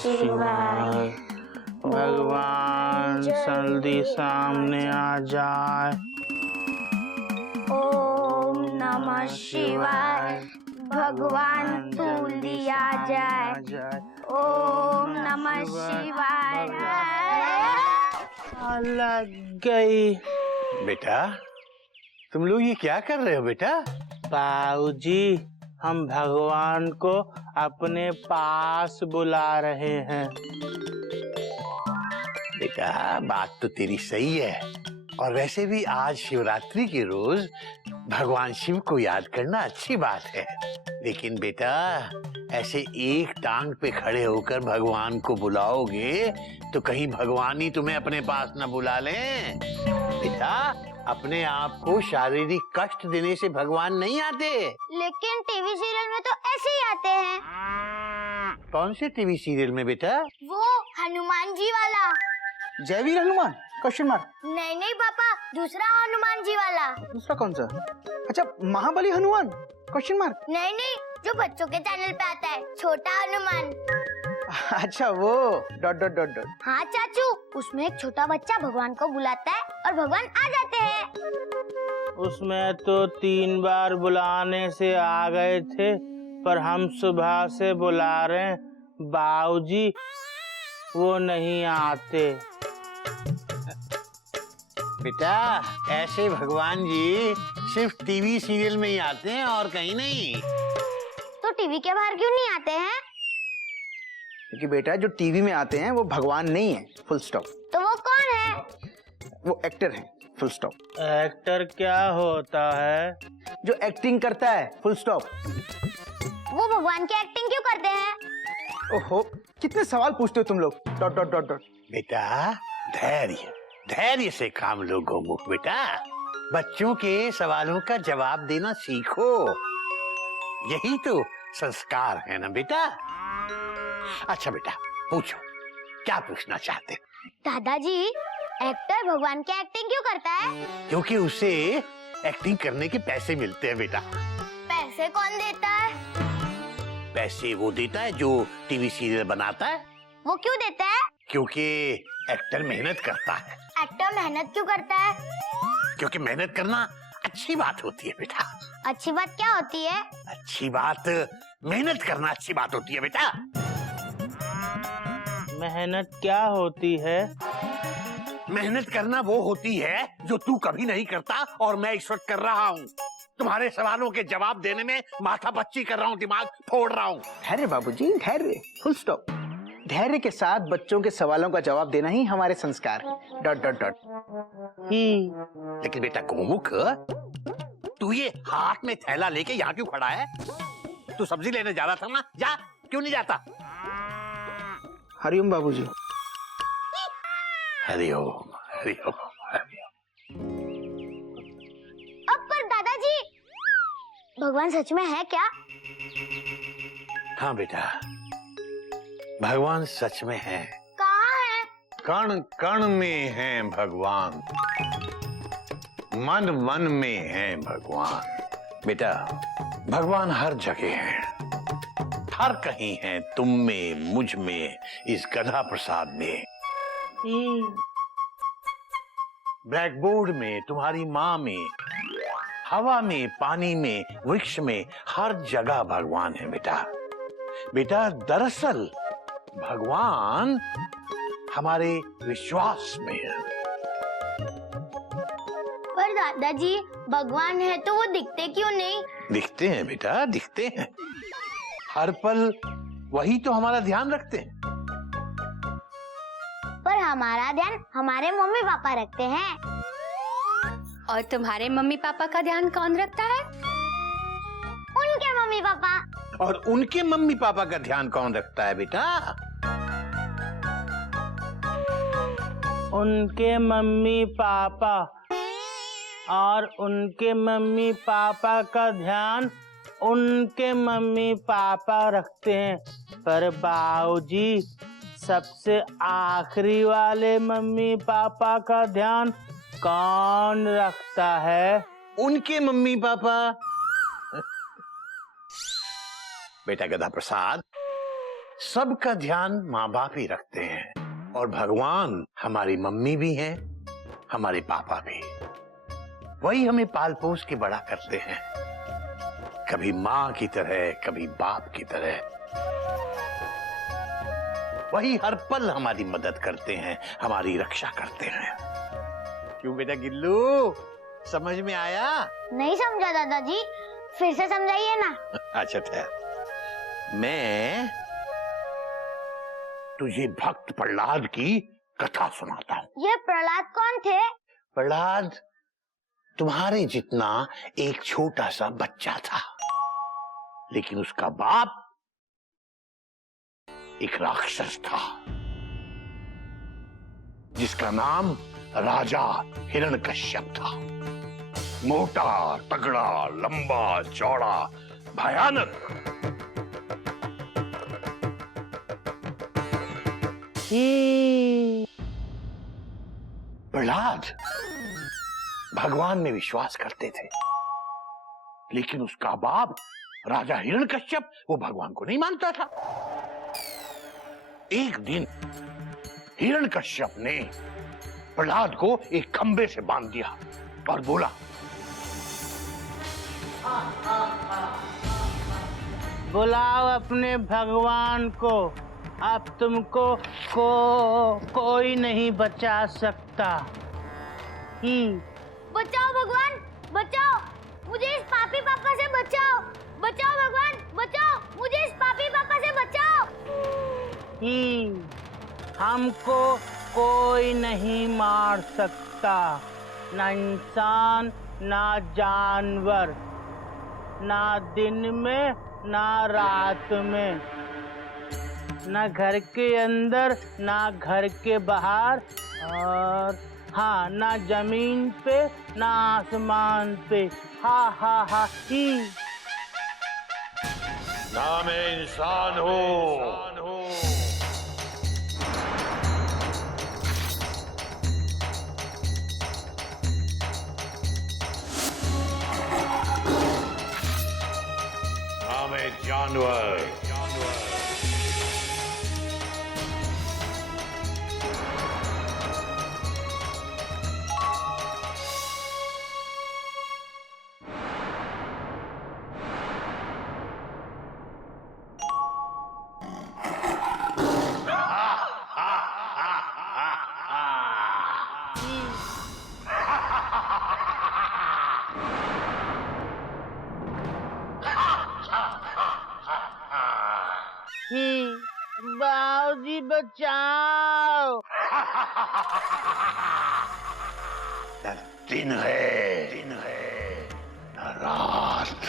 शिवाय। भगवान जल्दी सामने आ जाए। ओम नमः शिवाय। भगवान जल्दी आ जाए। ओम नमः शिवाय। लग गई। बेटा तुम लोग ये क्या कर रहे हो बेटा? बाबूजी हम भगवान को अपने पास बुला रहे हैं। बेटा बात तो तेरी सही है, और वैसे भी आज शिवरात्रि के रोज भगवान शिव को याद करना अच्छी बात है। लेकिन बेटा ऐसे एक टांग पे खड़े होकर भगवान को बुलाओगे तो कहीं भगवान ही तुम्हें अपने पास न बुला लें। बेटा अपने आप को शारीरिक कष्ट देने से भगवान नहीं आते। लेकिन टीवी सीरियल में तो ऐसे ही आते हैं। कौन से टीवी सीरियल में बेटा? वो हनुमान जी वाला। Jaiveer Hanuman question mark. नहीं पापा, दूसरा हनुमान जी वाला। दूसरा कौन सा? अच्छा महाबली हनुमान क्वेश्चन मार्क। नहीं, जो बच्चों के चैनल पे आता है, छोटा हनुमान। अच्छा वो डॉट डॉट डॉट डॉट। हाँ चाचू, उसमें एक छोटा बच्चा भगवान को बुलाता है और भगवान आ जाते हैं। उसमें तो 3 बार बुलाने से आ गए थे, पर हम सुबह से बुला रहे हैं बाबूजी, वो नहीं आते। बेटा ऐसे भगवान जी सिर्फ टीवी सीरियल में ही आते हैं और कहीं नहीं। तो टीवी के बाहर क्यों नहीं आते हैं? क्योंकि बेटा जो टीवी में आते हैं वो भगवान नहीं है, फुल स्टॉप। तो वो कौन है? वो एक्टर हैं, फुल स्टॉप। एक्टर क्या होता है? जो एक्टिंग करता है, फुल स्टॉप। वो भगवान की एक्टिंग क्यों करते हैं? ओहो कितने सवाल पूछते हो तुम लोग, डॉट डॉट डॉट डॉट। बेटा धैर्य से काम लो गोमुख। बेटा बच्चों के सवालों का जवाब देना सीखो, यही तो संस्कार है ना बेटा। अच्छा बेटा पूछो, क्या पूछना चाहते? दादाजी, एक्टर भगवान की एक्टिंग क्यों करता है? क्योंकि उसे एक्टिंग करने के पैसे मिलते हैं बेटा। पैसे कौन देता है? पैसे वो देता है जो टीवी सीरियल बनाता है। वो क्यों देता है? क्योंकि एक्टर मेहनत करता है। एक्टर मेहनत क्यों करता है? क्योंकि मेहनत करना अच्छी बात होती है बेटा। अच्छी बात क्या होती है? अच्छी बात मेहनत करना अच्छी बात होती है बेटा। मेहनत क्या होती है? मेहनत करना वो होती है जो तू कभी नहीं करता और मैं इस वक्त कर रहा हूँ। तुम्हारे सवालों के जवाब देने में माथा पच्ची कर रहा हूँ, दिमाग फोड़ रहा हूँ। धैर्य बाबूजी, धैर्य, फुल स्टॉप। धैर्य के साथ बच्चों के सवालों का जवाब देना ही हमारे संस्कार, डॉट डॉट डॉट। लेकिन बेटा गोमुख, तू ये हाथ में थैला लेके यहाँ क्यों खड़ा है? तू सब्जी लेने जा रहा था ना, जा। क्यों नहीं जाता? हरिओम बाबूजी। हरिओम हरिओम हरिओम। अब पर दादाजी, भगवान सच में है क्या? हाँ बेटा, भगवान सच में है। कहाँ है? कण कण में है भगवान, मन मन में है भगवान। बेटा भगवान हर जगह है, हर कहीं है, तुम में, मुझ में, इस गधा प्रसाद में, ब्लैक बोर्ड में, तुम्हारी माँ में, हवा में, पानी में, वृक्ष में, हर जगह भगवान है बेटा। बेटा दरअसल भगवान हमारे विश्वास में है। पर दादाजी, भगवान है तो वो दिखते क्यों नहीं? दिखते हैं बेटा, दिखते हैं। हर पल वही तो हमारा ध्यान रखते हैं। पर हमारा ध्यान हमारे मम्मी पापा रखते हैं। और तुम्हारे मम्मी पापा का ध्यान कौन रखता है? उनके मम्मी पापा। और उनके मम्मी पापा का ध्यान कौन रखता है बेटा? उनके मम्मी पापा। और उनके मम्मी पापा का ध्यान उनके मम्मी पापा रखते हैं। पर बाबूजी, सबसे आखिरी वाले मम्मी पापा का ध्यान कौन रखता है? उनके मम्मी पापा। बेटा गधा प्रसाद, सबका ध्यान माँ बाप ही रखते हैं और भगवान हमारी मम्मी भी हैं, हमारे पापा भी। वही हमें पाल पोस के बड़ा करते हैं, कभी माँ की तरह, कभी बाप की तरह। वही हर पल हमारी मदद करते हैं, हमारी रक्षा करते हैं। क्यों बेटा गिल्लू, समझ में आया? नहीं समझा दादाजी, फिर से समझाइए ना। अच्छा ठहर, मैं तुझे भक्त प्रहलाद की कथा सुनाता हूँ। ये प्रहलाद कौन थे? प्रहलाद तुम्हारे जितना एक छोटा सा बच्चा था, लेकिन उसका बाप एक राक्षस था जिसका नाम राजा हिरण्यकश्यप था। मोटा, तगड़ा, लंबा, चौड़ा, भयानक। प्रहलाद भगवान में विश्वास करते थे, लेकिन उसका बाप राजा हिरण्यकश्यप वो भगवान को नहीं मानता था। एक दिन हिरण्यकश्यप ने प्रहलाद को एक खंबे से बांध दिया और बोला, बुलाओ अपने भगवान को, अब तुमको कोई नहीं बचा सकता। बचाओ भगवान, बचाओ मुझे इस पापी पापा से बचाओ। बचाओ भगवान, बचाओ मुझे इस पापी पापा से बचाओ। हमको कोई नहीं मार सकता, ना इंसान ना जानवर, ना दिन में ना रात में, ना घर के अंदर ना घर के बाहर, और हाँ ना जमीन पे ना आसमान पे। हा हा हा ही। ना मैं इंसान हूँ, ना मैं जानवर। बाबूजी बचाओ। दिन है न रात।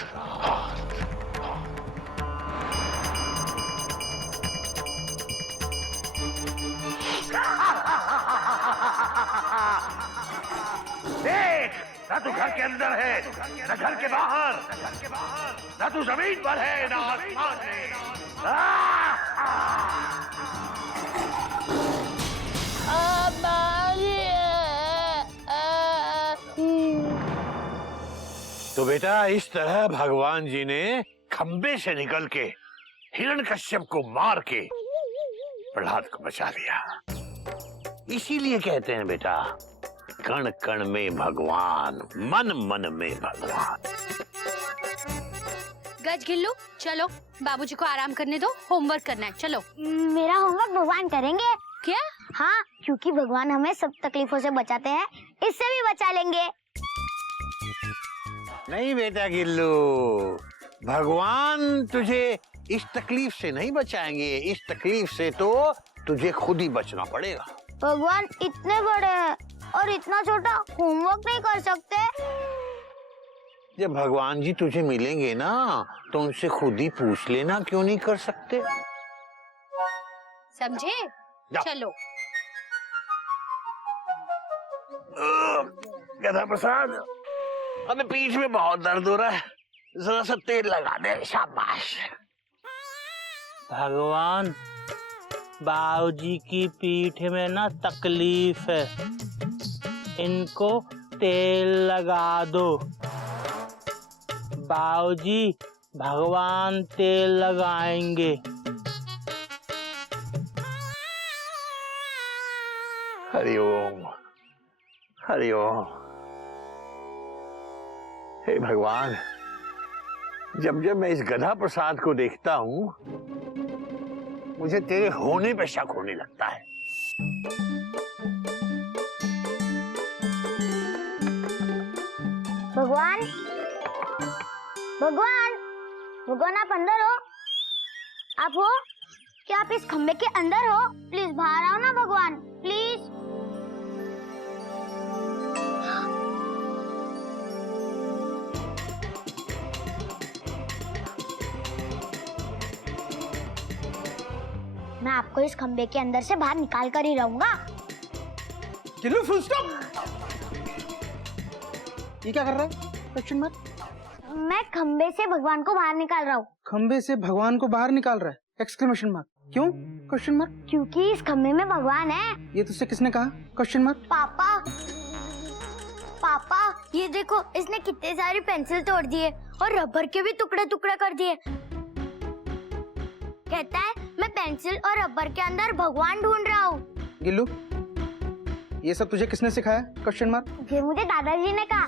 देख, ना तू घर के अंदर है, न घर के बाहर, न तू जमीन पर है, न आसमान में। तो बेटा इस तरह भगवान जी ने खंबे से निकल के हिरण्यकश्यप को मार के प्रहलाद को बचा लिया। इसीलिए कहते हैं बेटा, कण कण में भगवान, मन मन में भगवान। गज गिल्लू, चलो बाबूजी को आराम करने दो, होमवर्क करना है, चलो। मेरा होमवर्क भगवान करेंगे। क्या? हाँ, क्योंकि भगवान हमें सब तकलीफों से बचाते हैं, इससे भी बचा लेंगे। नहीं बेटा गिल्लू, भगवान तुझे इस तकलीफ से नहीं बचाएंगे, इस तकलीफ से तो तुझे खुद ही बचना पड़ेगा। भगवान इतने बड़े हैं और इतना छोटा होमवर्क नहीं कर सकते। जब भगवान जी तुझे मिलेंगे ना, तो उनसे खुद ही पूछ लेना क्यों नहीं कर सकते। समझे? चलो। गधा प्रसाद, अबे पीठ में बहुत दर्द हो रहा है, जरा सा तेल लगा दे। शाबाश। भगवान, बाबूजी की पीठ में ना तकलीफ है, इनको तेल लगा दो। बाबूजी, भगवान तेल लगाएंगे। हरिओम हरिओम। हे भगवान, जब जब मैं इस गधा प्रसाद को देखता हूं मुझे तेरे होने पे शक होने लगता है। भगवान भगवान भगवान, आप अंदर हो? आप हो क्या? आप इस खंबे के अंदर हो? प्लीज बाहर आओ ना भगवान, प्लीज। मैं आपको इस खंबे के अंदर से बाहर निकाल कर ही रहूंगा। Gillu, full stop. ये क्या कर रहा है? Question mark. मैं खंबे से भगवान को बाहर निकाल रहा हूँ। खंबे से भगवान को बाहर निकाल रहा है? Exclamation mark. क्यों? Question mark. क्योंकि इस खंबे में भगवान है। ये तुझसे किसने कहा? Question mark. पापा पापा, ये देखो, इसने कितने सारी पेंसिल तोड़ दिए और रबर के भी टुकड़े टुकड़े कर दिए। कहता है मैं पेंसिल और रबर के अंदर भगवान ढूंढ रहा हूँ। गिल्लू, ये सब तुझे किसने सिखाया? Question mark. ये मुझे दादाजी ने कहा।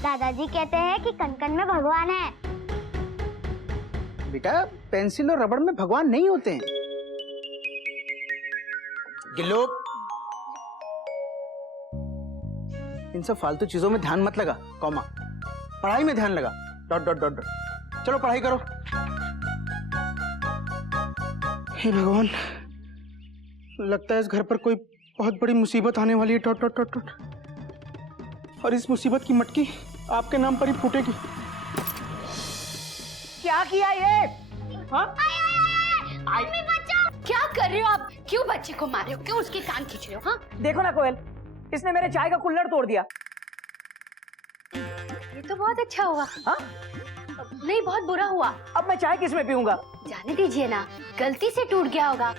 दादाजी कहते हैं कि कण कण में भगवान है। बेटा, पेंसिल और रबड़ में भगवान नहीं होते हैं। गिल्लू, इन सब फालतू चीजों में ध्यान मत लगा, कॉमा। पढ़ाई में ध्यान लगा, डॉट डॉट डॉट डॉट। चलो पढ़ाई करो। हे भगवान, लगता है इस घर पर कोई बहुत बड़ी मुसीबत आने वाली है, डॉट डॉट डॉट डॉट। और इस मुसीबत की मटकी आपके नाम पर ही फूटेगी। क्या किया ये? हाँ? मम्मी बचाओ। क्या कर रहे हो आप? क्यों बच्चे को मार रहे हो? क्यों उसके कान खींच रहे हो? हाँ, देखो ना कोयल, इसने मेरे चाय का कुल्हड़ तोड़ दिया। ये तो बहुत अच्छा हुआ। हाँ? नहीं, बहुत बुरा हुआ। अब मैं चाय किस में पीऊंगा? जाने दीजिए ना, गलती से टूट गया होगा।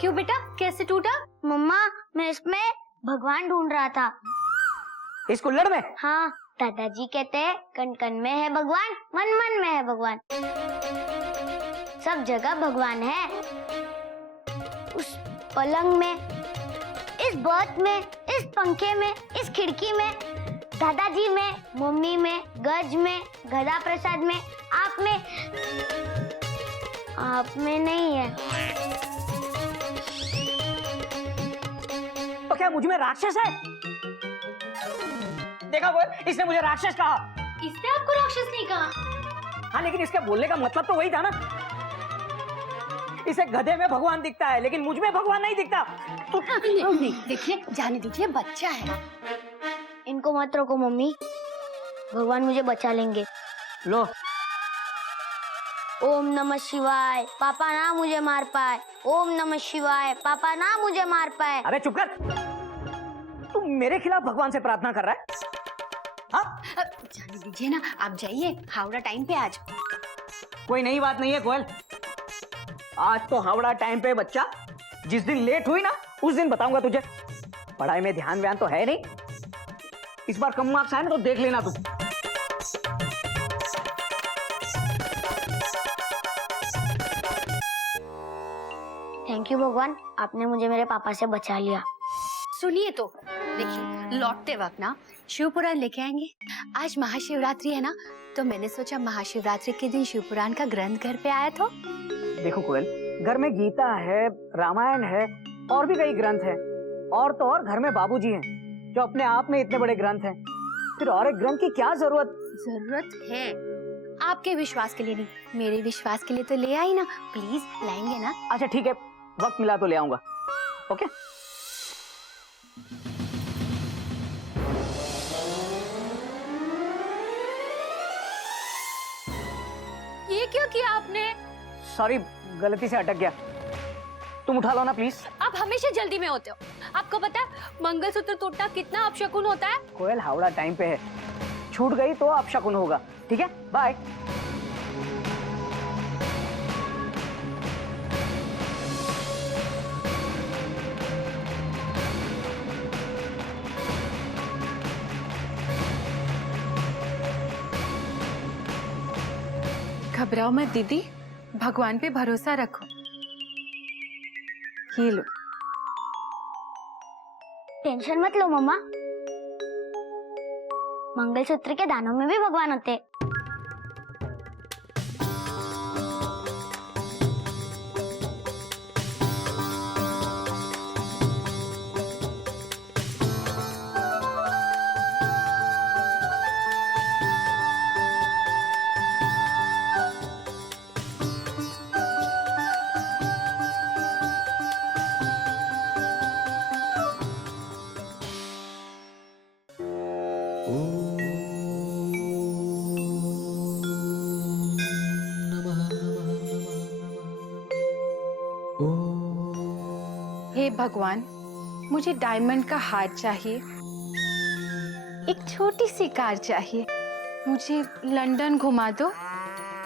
क्यों बेटा, कैसे टूटा? मम्मा, मैं इसमें भगवान ढूंढ रहा था। इस कुल्हड़ में? हाँ, दादाजी कहते हैं कण कण में है भगवान, मन मन में है भगवान। सब जगह भगवान है। उस पलंग में, इस बर्थ में, इस पंखे में, इस खिड़की में, दादाजी में, मम्मी में, गज में, गधा प्रसाद में, आप में। आप में नहीं है। तो क्या मुझ में राक्षस है? देखा कोयल, इसने मुझे राक्षस कहा। इसने आपको राक्षस नहीं कहा। हाँ, लेकिन इसके बोलने का मतलब तो वही था ना। इसे गधे में भगवान दिखता है लेकिन मुझ में भगवान नहीं दिखता। नहीं, देखिए, जाने दीजिए, बच्चा है। इनको मत रोको मम्मी, भगवान मुझे बचा लेंगे। लो, ओम नमः शिवाय, पापा ना मुझे मार पाए। ओम नमः शिवाय, पापा ना मुझे मार पाए। अबे चुप कर। तू मेरे खिलाफ भगवान से प्रार्थना कर रहा है? हाँ? जाने दीजिए ना, आप जाइए। हावड़ा टाइम पे आज। कोई नई बात नहीं है कोयल। आज तो हावड़ा टाइम पे बच्चा। जिस दिन लेट हुई ना, उस दिन बताऊंगा तुझे। पढ़ाई में ध्यान व्यान तो है नहीं। इस बार कम मार्क्स आए ना तो देख लेना तू। थैंक यू भगवान, आपने मुझे मेरे पापा से बचा लिया। सुनिए तो, देखिए, लौटते वक्त ना शिवपुराण लेके आएंगे। आज महाशिवरात्रि है ना, तो मैंने सोचा महाशिवरात्रि के दिन शिवपुराण का ग्रंथ घर पे आया तो। देखो कोयल, घर में गीता है, रामायण है और भी कई ग्रंथ हैं। और तो और घर में बाबूजी हैं जो अपने आप में इतने बड़े ग्रंथ हैं। फिर और एक ग्रंथ की क्या जरूरत? जरूरत है आपके विश्वास के लिए नहीं, मेरे विश्वास के लिए तो ले आई ना। प्लीज लाएंगे ना? अच्छा ठीक है, वक्त मिला तो ले आऊंगा। ओके। ये क्यों किया आपने? सॉरी, गलती से अटक गया। तुम उठा लो ना प्लीज। आप हमेशा जल्दी में होते हो। आपको पता है मंगलसूत्र टूटना कितना अपशकुन होता है? कोयल, हावड़ा टाइम पे है। छूट गई तो अपशकुन होगा। ठीक है, बाय। घबराओ मत दीदी, भगवान पे भरोसा रखो। ये लो, टेंशन मत लो मम्मा, मंगलसूत्र के दानों में भी भगवान होते। हे भगवान, मुझे डायमंड का हार चाहिए, एक छोटी सी कार चाहिए, मुझे लंदन घुमा दो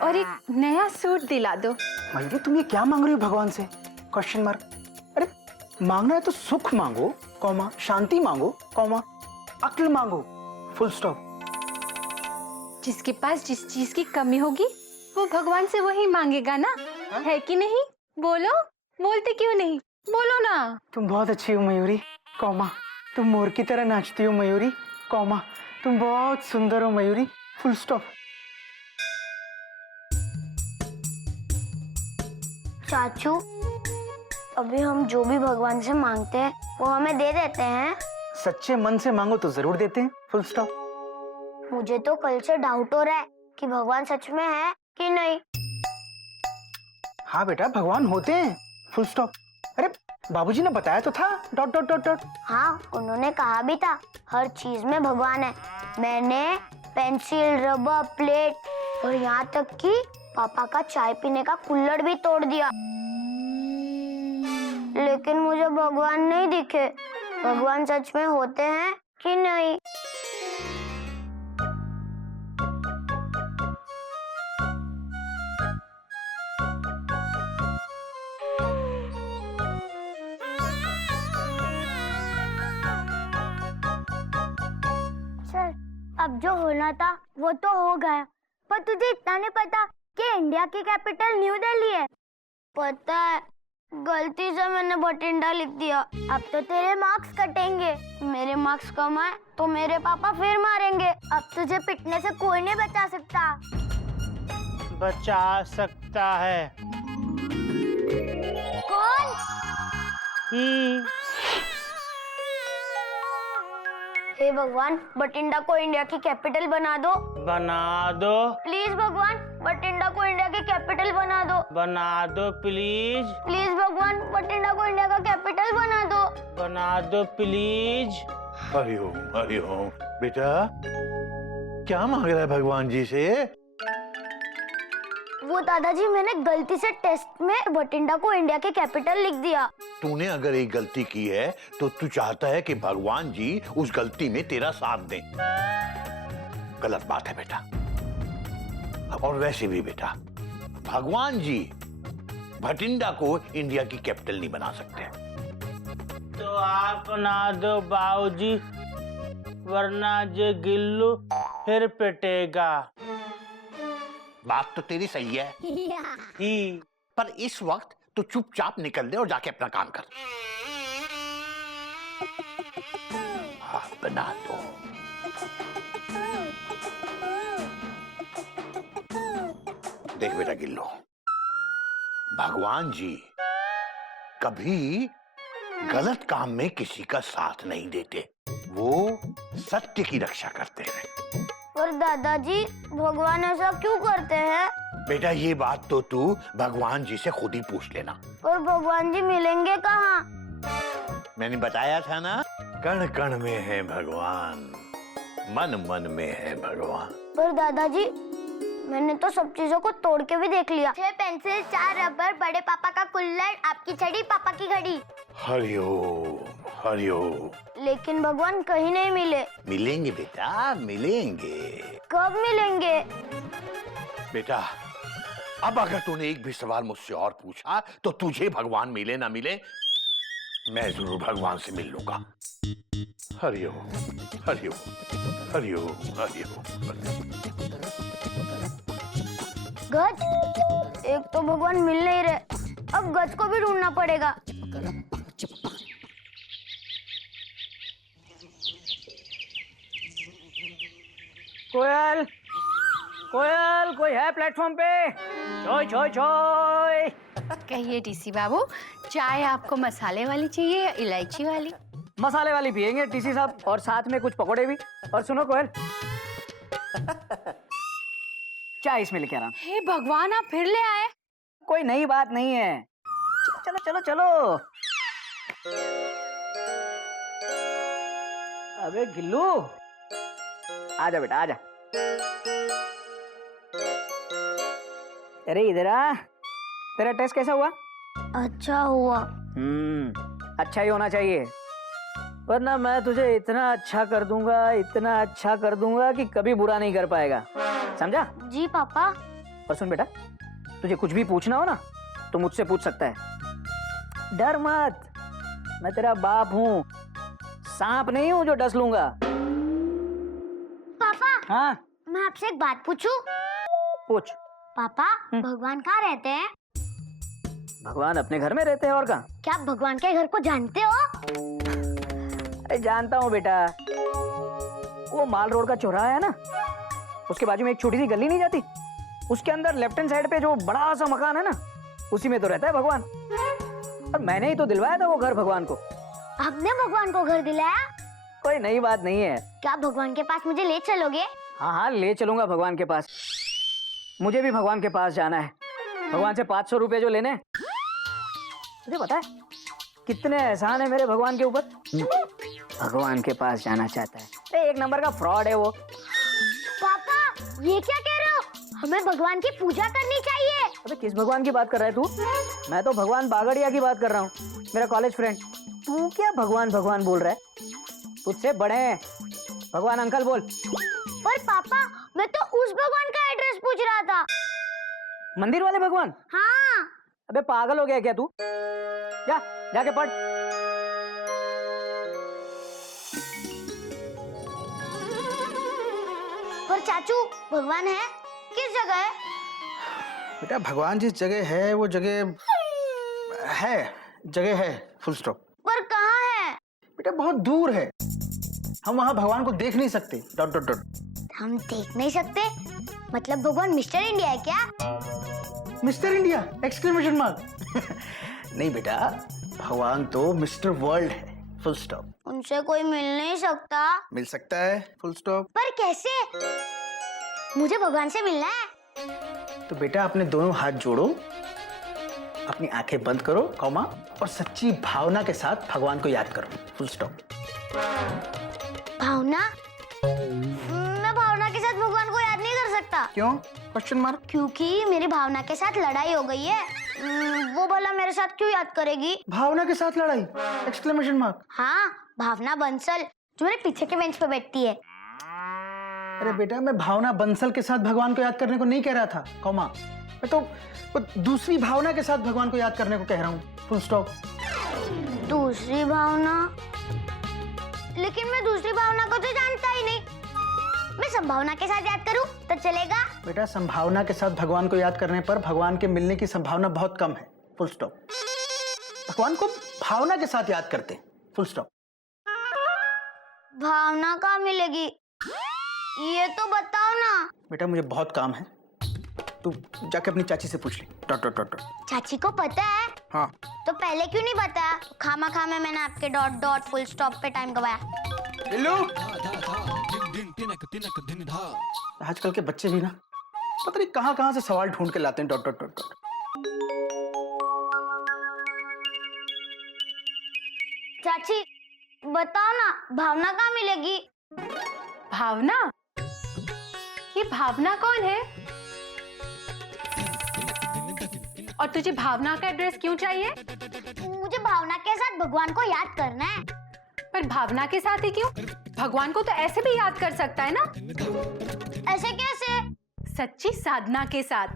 और एक नया सूट दिला दो। मयूरी तुम ये क्या मांग रही हो भगवान से? Question mark. अरे मांगना है तो सुख मांगो, कॉमा शांति मांगो, कॉमा अक्ल मांगो, फुल स्टॉप। जिसके पास जिस चीज की कमी होगी वो भगवान से वही मांगेगा ना, है कि नहीं? बोलो, बोलते क्यों नहीं? बोलो ना। तुम बहुत अच्छी हो मयूरी, कॉमा तुम मोर की तरह नाचती हो मयूरी, कॉमा तुम बहुत सुंदर हो मयूरी, फुल स्टॉप। चाचू, अभी हम जो भी भगवान से मांगते हैं वो हमें दे देते हैं। सच्चे मन से मांगो तो जरूर देते हैं, फुल स्टॉप। मुझे तो कल से डाउट हो रहा है कि भगवान सच में है कि नहीं। हाँ बेटा भगवान होते हैं, फुल स्टॉप। अरे बाबूजी ने बताया तो था, डॉट डॉट डॉट डॉट। हाँ, उन्होंने कहा भी था हर चीज में भगवान है। मैंने पेंसिल, रबर, प्लेट और यहाँ तक कि पापा का चाय पीने का कुल्हड़ भी तोड़ दिया, लेकिन मुझे भगवान नहीं दिखे। भगवान सच में होते हैं कि नहीं? चल, अब जो होना था वो तो हो गया, पर तुझे इतना नहीं पता कि इंडिया की कैपिटल न्यू दिल्ली है। पता है, गलती से मैंने बठिंडा लिख दिया। अब तो तेरे मार्क्स कटेंगे। मेरे मार्क्स कम आए तो मेरे पापा फिर मारेंगे। अब तुझे पिटने से कोई नहीं बचा सकता। बचा सकता है। कौन? हे भगवान, बठिंडा को इंडिया की कैपिटल बना दो। बना दो। प्लीज भगवान, बठिंडा को इंडिया की कैपिटल बना दो। बना दो प्लीज। प्लीज भगवान, बठिंडा को इंडिया का कैपिटल बना दो। बना दो प्लीज। हरिओम हरिओम। बेटा क्या मांग रहा है भगवान जी से? वो दादाजी, मैंने गलती से टेस्ट में बठिंडा को इंडिया की कैपिटल लिख दिया। तूने अगर एक गलती की है तो तू चाहता है कि भगवान जी उस गलती में तेरा साथ दें। गलत बात है बेटा। और वैसे भी बेटा, भगवान जी बठिंडा को इंडिया की कैपिटल नहीं बना सकते। तो आप बना दो बाबूजी, वरना जे गिल्लू फिर पिटेगा। बात तो तेरी सही है ही। पर इस वक्त तो चुपचाप निकल दे और जाके अपना काम कर। हाँ, बना दो। देख बेटा गिल्लो, भगवान जी कभी गलत काम में किसी का साथ नहीं देते। वो सत्य की रक्षा करते हैं। पर दादाजी, भगवान ऐसा क्यों करते हैं? बेटा ये बात तो तू भगवान जी से खुद ही पूछ लेना। पर भगवान जी मिलेंगे कहाँ? मैंने बताया था ना, कण कण में है भगवान, मन मन में है भगवान। पर दादाजी, मैंने तो सब चीजों को तोड़ के भी देख लिया। 6 पेंसिल, 4 रबर, बड़े पापा का कुल्हड़, आपकी छड़ी, पापा की घड़ी। हरिओम हरिओम। लेकिन भगवान कहीं नहीं मिले। मिलेंगे बेटा, मिलेंगे। कब मिलेंगे? बेटा अब अगर तूने एक भी सवाल मुझसे और पूछा तो तुझे भगवान मिले ना मिले, मैं जरूर भगवान से मिल लूंगा। हरिओम हरिओम हरिओम हरिओम। गज, एक तो भगवान मिल नहीं रहे, अब गज को भी ढूंढना पड़ेगा। कोयल, कोयल, कोई है प्लेटफॉर्म पे? छोय छोय छोय। कहिए टीसी बाबू, चाय आपको मसाले वाली चाहिए या इलायची वाली? मसाले वाली पियेंगे टीसी साहब, और साथ में कुछ पकोड़े भी। और सुनो कोयल, चाय इसमें लेके आ रहा हूं। हे भगवान, आप फिर ले आए? कोई नई बात नहीं है। चलो चलो चलो चलो। अबे गिल्लू, आजा बेटा आजा। अरे इधर आ, तेरा टेस्ट कैसा हुआ? अच्छा हुआ। अच्छा ही होना चाहिए, वरना मैं तुझे इतना अच्छा कर दूंगा, इतना अच्छा कर दूंगा कि कभी बुरा नहीं कर पाएगा, समझा? जी पापा। और सुन बेटा, तुझे कुछ भी पूछना हो ना तो मुझसे पूछ सकता है। डर मत, मैं तेरा बाप हूँ, सांप नहीं हूँ जो डस लूंगा। पापा, हाँ मैं आपसे एक बात पूछूं? पूछ। पापा, भगवान कहाँ रहते हैं? भगवान अपने घर में रहते हैं, और कहाँ? क्या आप भगवान के घर को जानते हो? अरे जानता हूँ बेटा, वो माल रोड का चौराहा है ना, उसके बाजू में एक छोटी सी गली नहीं जाती, उसके अंदर लेफ्ट हैंड साइड पे जो बड़ा सा मकान है ना, उसी में तो रहता है भगवान। और मैंने ही तो दिलवाया था वो घर भगवान को। आपने भगवान को घर दिलाया? कोई नई बात नहीं है। क्या भगवान के पास मुझे ले चलोगे? हाँ हाँ, ले चलूंगा भगवान के पास। मुझे भी भगवान के पास जाना है। भगवान से 500 रुपए जो लेने, तुझे पता है कितने एहसान है मेरे भगवान के ऊपर। भगवान के पास जाना चाहता है, अरे एक नंबर का फ्रॉड है वो। पापा, ये क्या कह रहे हो? हमें भगवान की पूजा करनी चाहिए। अबे किस भगवान की बात कर रहा है तू? मैं तो भगवान बागड़िया की बात कर रहा हूँ, मेरा कॉलेज फ्रेंड। तू क्या भगवान भगवान बोल रहा है? तुझसे बड़े हैं, भगवान अंकल बोल। पर पापा, मैं तो उस भगवान का एड्रेस पूछ रहा था। मंदिर वाले भगवान? हाँ। अबे पागल हो गया क्या तू? जा जाके पढ़। पर चाचू, भगवान है किस जगह है? बेटा भगवान जिस जगह है वो जगह है, फुल स्टॉप। पर कहाँ है? बेटा बहुत दूर है, हम वहाँ भगवान को देख नहीं सकते। Dot dot dot. हम देख नहीं सकते? मतलब भगवान मिस्टर इंडिया है क्या? Mister India exclamation mark. नहीं बेटा, भगवान तो मिस्टर वर्ल्ड है, फुल स्टॉप। उनसे कोई मिल नहीं सकता? मिल सकता है, फुल स्टॉप। पर कैसे? मुझे भगवान से मिलना है। तो बेटा अपने दोनों हाथ जोड़ो, अपनी आंखें बंद करो, कॉमा, और सच्ची भावना के साथ भगवान को याद करो, फुल स्टॉप। भावना? मैं भावना के साथ भगवान को याद नहीं कर सकता। क्यों? Question mark. क्योंकि मेरी भावना के साथ लड़ाई हो गई है। वो भला मेरे साथ क्यों याद करेगी? भावना के साथ लड़ाई? Exclamation mark. हाँ, भावना बंसल जो मेरे पीछे के बेंच पे बैठती है। अरे बेटा, मैं भावना बंसल के साथ भगवान को याद करने को नहीं कह रहा था, कॉमा। मैं तो वो दूसरी भावना के साथ भगवान को याद करने को कह रहा हूँ, फुल स्टॉप। दूसरी भावना? लेकिन मैं दूसरी भावना को तो जानता ही नहीं। मैं संभावना के साथ याद करूं तो चलेगा? बेटा संभावना के साथ भगवान को याद करने पर भगवान के मिलने की संभावना बहुत कम है, फुल स्टॉप। भगवान को भावना के साथ याद करते हैं, फुल स्टॉप। भावना कहाँ मिलेगी? ये तो बताओ ना। बेटा मुझे बहुत काम है, तू जाके अपनी चाची से पूछ ले। Dot dot dot dot. चाची को पता है? हाँ। तो पहले क्यों नहीं बताया? खामा खामे मैंने आपके डॉट डॉट फुल स्टॉप पे टाइम गवाया। बिल्लू, आजकल के बच्चे भी ना पता नहीं कहाँ से सवाल ढूंढ के लाते हैं। Dot dot dot dot. चाची बताओ ना, भावना कहाँ मिलेगी? भावना? ये भावना कौन है? और तुझे भावना का एड्रेस क्यों चाहिए? मुझे भावना के साथ भगवान को याद करना है। पर भावना के साथ ही क्यों? भगवान को तो ऐसे भी याद कर सकता है ना? ऐसे कैसे? सच्ची साधना के साथ।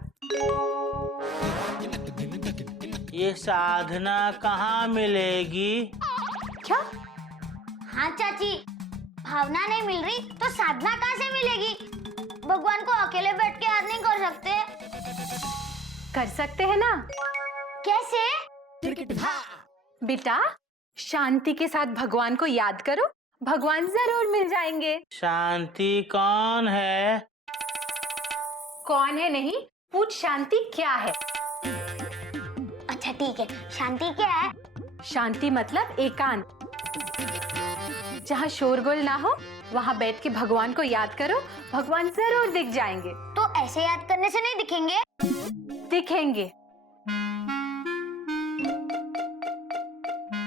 ये साधना कहाँ मिलेगी? क्या? हाँ चाची, भावना नहीं मिल रही तो साधना कहाँ से मिलेगी? भगवान को अकेले बैठ के याद नहीं कर सकते? कर सकते हैं ना। कैसे? बेटा शांति के साथ भगवान को याद करो भगवान जरूर मिल जाएंगे। शांति कौन है? कौन है नहीं, पूछ शांति क्या है। अच्छा ठीक है, शांति क्या है? शांति मतलब एकांत। जहाँ शोरगुल ना हो वहाँ बैठ के भगवान को याद करो, भगवान जरूर दिख जाएंगे। तो ऐसे याद करने से नहीं दिखेंगे? दिखेंगे।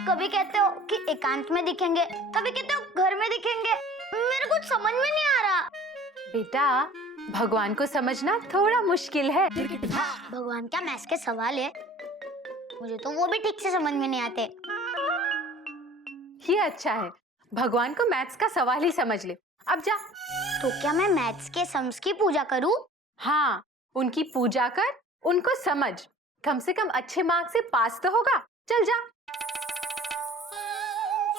कभी कहते हो कि एकांत में दिखेंगे, कभी कहते हो घर में दिखेंगे। मेरे कुछ समझ में नहीं आ रहा। बेटा, भगवान को समझना थोड़ा मुश्किल है। भगवान क्या मैथ्स के सवाल है? मुझे तो वो भी ठीक से समझ में नहीं आते। ये अच्छा है, भगवान को मैथ्स का सवाल ही समझ ले। अब जा। तो क्या मैं मैथ्स के सम्स की पूजा करूं? हाँ, उनकी पूजा कर, उनको समझ। कम से कम अच्छे मार्क्स से पास तो होगा। चल जा।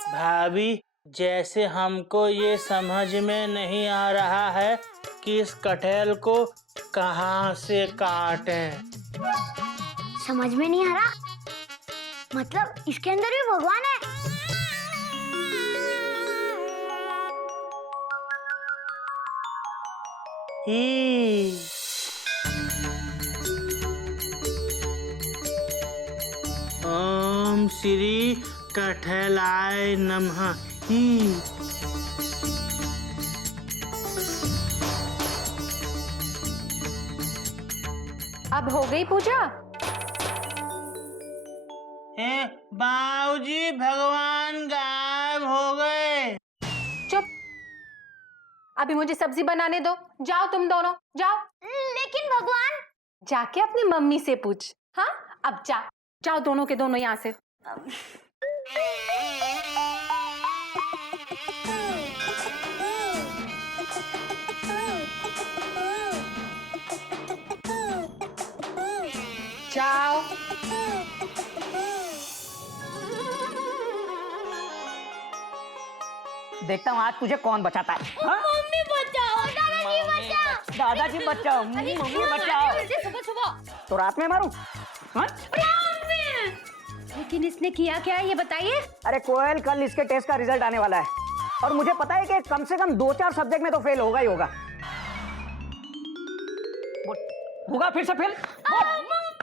भाभी, जैसे हमको ये समझ में नहीं आ रहा है कि इस कटहल को कहाँ से काटें। समझ में नहीं आ रहा? मतलब इसके अंदर भी भगवान है? ई ओम श्री कटहलाय नमः। ही अब हो गई पूजा? हे बाबूजी, भगवान गायब हो गए। चुप। अभी मुझे सब्जी बनाने दो। जाओ तुम दोनों, जाओ। लेकिन भगवान। जाके अपनी मम्मी से पूछ। हाँ, अब जा। जाओ दोनों के दोनों यहाँ से। जाओ। देखता हूँ आज तुझे कौन बचाता है। हाँ? मम्मी बचाओ, दादाजी बचाओ। दादाजी बचाओ, मम्मी बचाओ। सुबह सुबह। तो रात में मारूं? हाँ? लेकिन इसने किया क्या है ये बताइए। अरे कोयल, कल इसके टेस्ट का रिजल्ट आने वाला है और मुझे पता है कि कम से कम 2-4 सब्जेक्ट में तो फेल होगा ही होगा। होगा फिर से फेल?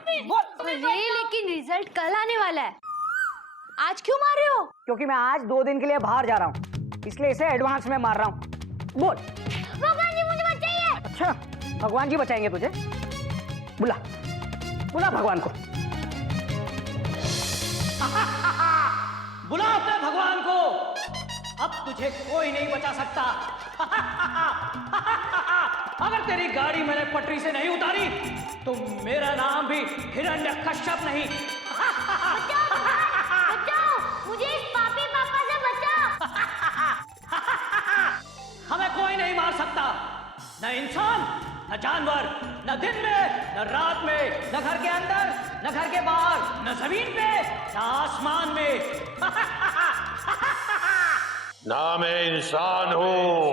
अरे लेकिन रिजल्ट कल आने वाला है, आज क्यों मार रहे हो? क्योंकि मैं आज 2 दिन के लिए बाहर जा रहा हूँ, इसलिए इसे एडवांस में मार रहा हूँ। बोल। भगवान जी मुझे बचाइए। अच्छा, भगवान जी बचाएंगे तुझे? बुला बुला भगवान को। बुला अपने भगवान को। अब तुझे कोई नहीं बचा सकता। अगर तेरी गाड़ी मैंने पटरी से नहीं उतारी तो मेरा नाम भी हिरण्यकश्यप नहीं। बचाओ, मुझे इस पापी पापा से बचाओ। हमें कोई नहीं मार सकता, न इंसान, न जानवर, न दिन में, न रात में, न घर के अंदर, न घर के बाहर, न जमीन पे, न आसमान में। ना मैं इंसान हूँ,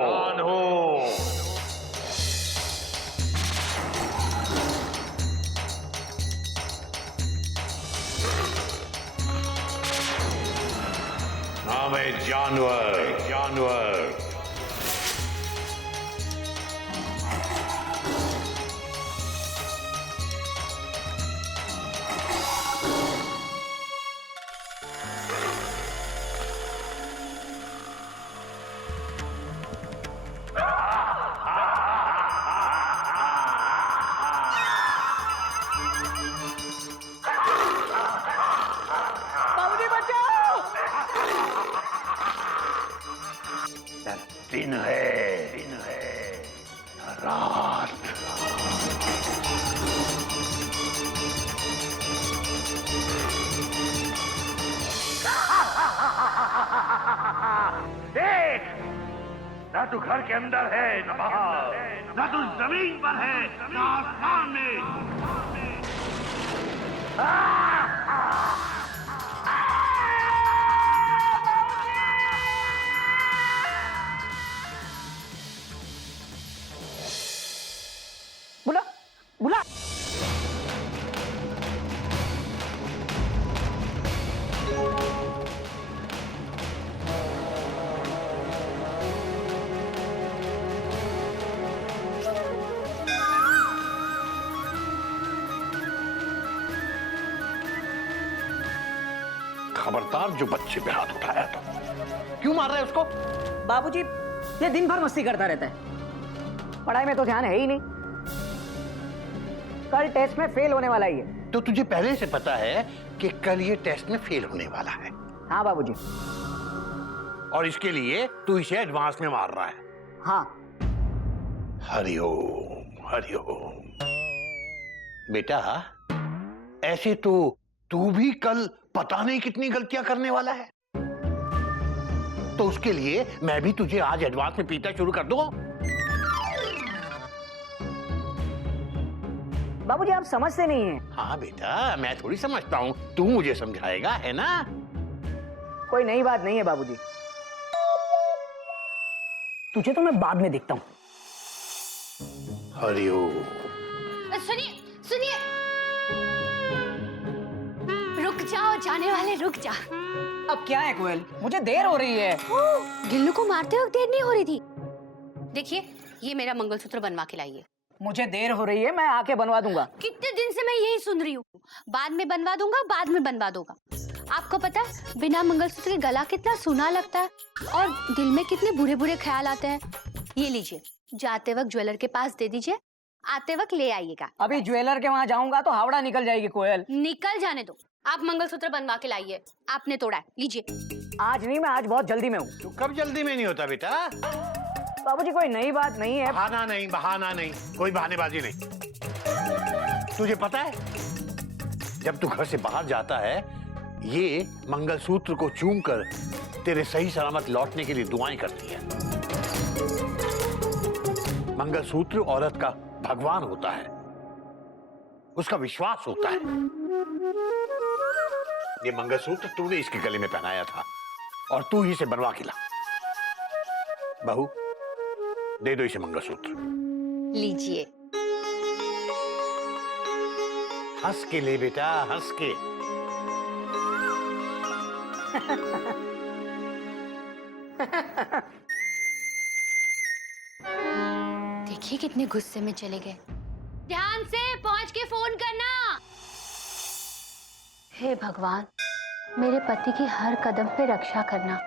ना मैं जानवर। बाबूजी बचाओ। दिन है रात। देख, ना तू घर के अंदर है, न बाहर, ना तू जमीन पर है, न आसमान में। बुला बुला। खबरदार जो बच्चे पे हाथ उठाया तो। क्यों मार रहा है उसको? बाबूजी ये दिन भर मस्ती करता रहता है, पढ़ाई में तो ध्यान है ही नहीं। कल टेस्ट में फेल होने वाला ही है। तो तुझे पहले से पता है कि कल ये टेस्ट में फेल होने वाला है, हाँ बाबूजी। और इसके लिए तू इसे एडवांस में मार रहा है। हाँ हरिओम हरिओम। बेटा ऐसे तो तू भी कल पता नहीं कितनी गलतियां करने वाला है, तो उसके लिए मैं भी तुझे आज एडवांस में पीटा शुरू कर दूं। बाबूजी आप समझते नहीं हैं। हाँ बेटा, मैं थोड़ी समझता हूँ, तू मुझे समझाएगा, है ना? कोई नई बात नहीं है बाबूजी, तुझे तो मैं बाद में देखता हूँ। हरिओम। सुनिए सुनिए, रुक जाओ जाने वाले, रुक जा। अब क्या है कोयल, मुझे देर हो रही है। गिल्लू को मारते वक्त देर नहीं हो रही थी। देखिए ये मेरा मंगलसूत्र बनवा के लाइए। मुझे देर हो रही है, मैं आके बनवा दूंगा। कितने दिन से मैं यही सुन रही हूँ, बाद में बनवा दूंगा, बाद में बनवा दूंगा। आपको पता है बिना मंगलसूत्र के गला कितना सूना लगता है और दिल में कितने बुरे बुरे ख्याल आते हैं। ये लीजिए, जाते वक्त ज्वेलर के पास दे दीजिए, आते वक्त ले आइएगा। अभी ज्वेलर के वहाँ जाऊंगा तो हावड़ा निकल जाएगी कोयल। निकल जाने दो, आप मंगलसूत्र बनवा के लाइए, आपने तोड़ा है, लीजिए। आज नहीं, मैं आज बहुत जल्दी में हूँ। तू कब जल्दी में नहीं होता बेटा? बाबूजी कोई नई बात नहीं है। बहाना नहीं, बहाना नहीं, कोई बहानेबाजी नहीं। तुझे पता है जब तू घर से बाहर जाता है, ये मंगलसूत्र को चूमकर तेरे सही सलामत लौटने के लिए दुआएं करती है। मंगलसूत्र औरत का भगवान होता है, उसका विश्वास होता है। ये मंगलसूत्र तूने इसके गले में पहनाया था और तू ही इसे बनवा के ला। बहू दे दो इसे मंगलसूत्र। लीजिए। हंस के ले बेटा, हंस के। देखिए कितने गुस्से में चले गए। ध्यान से पहुंच के फोन करना। हे भगवान, मेरे पति की हर कदम पे रक्षा करना।